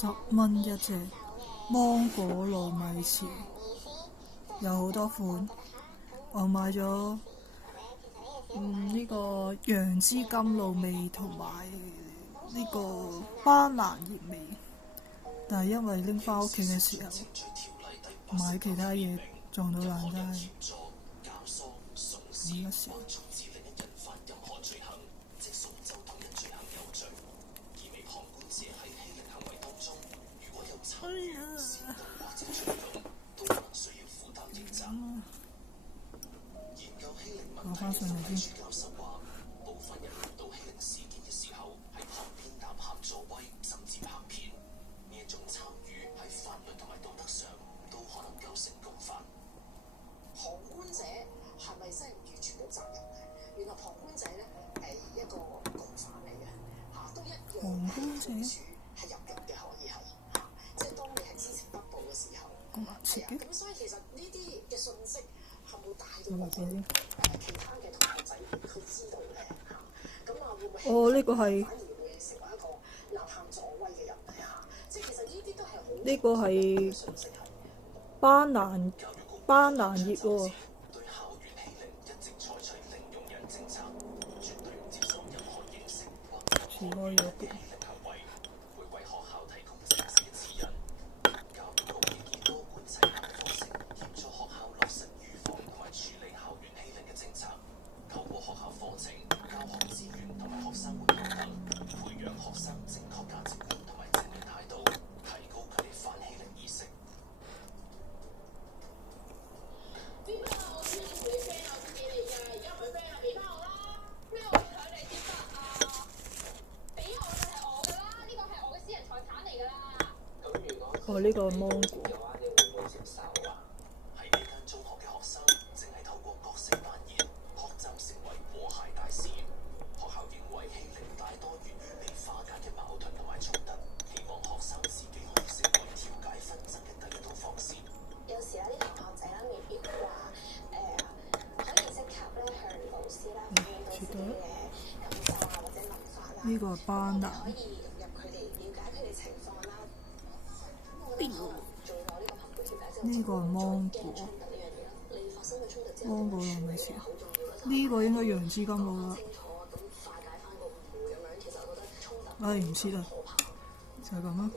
10蚊一隻芒果糯米糍，有好多款。我買咗呢個楊枝甘露味同埋呢個班蘭葉味，但係因為拎返屋企嘅時候買其他嘢撞到爛街，呢個時候。攞返上嚟先。旁觀者係咪真係完全冇責任咧？原來旁觀者咧係一個共犯嚟嘅嚇，都一樣旁觀者係入獄嘅，可以係嚇，即係當你係知情不報嘅時候，係啊，咁所以其實呢啲嘅信息係冇帶到落去其他嘅同學仔佢知道咧嚇，咁啊會唔會哦，呢個係反而會成為一個吶喊助威嘅人咧嚇？即係其實呢啲都係好呢個係班蘭葉喎。遲開咗邊？哦，呢個芒果。有時有啲同學仔啦，未必話可以即刻咧向老師啦反映到自己嘅感受啊，或者諗法啦。呢個係班蘭。可以融入佢哋，了解佢哋情況啦。呢個係芒果。芒果糯米糍。呢個應該楊枝甘露啦。唉，唔知啦，就係咁啦。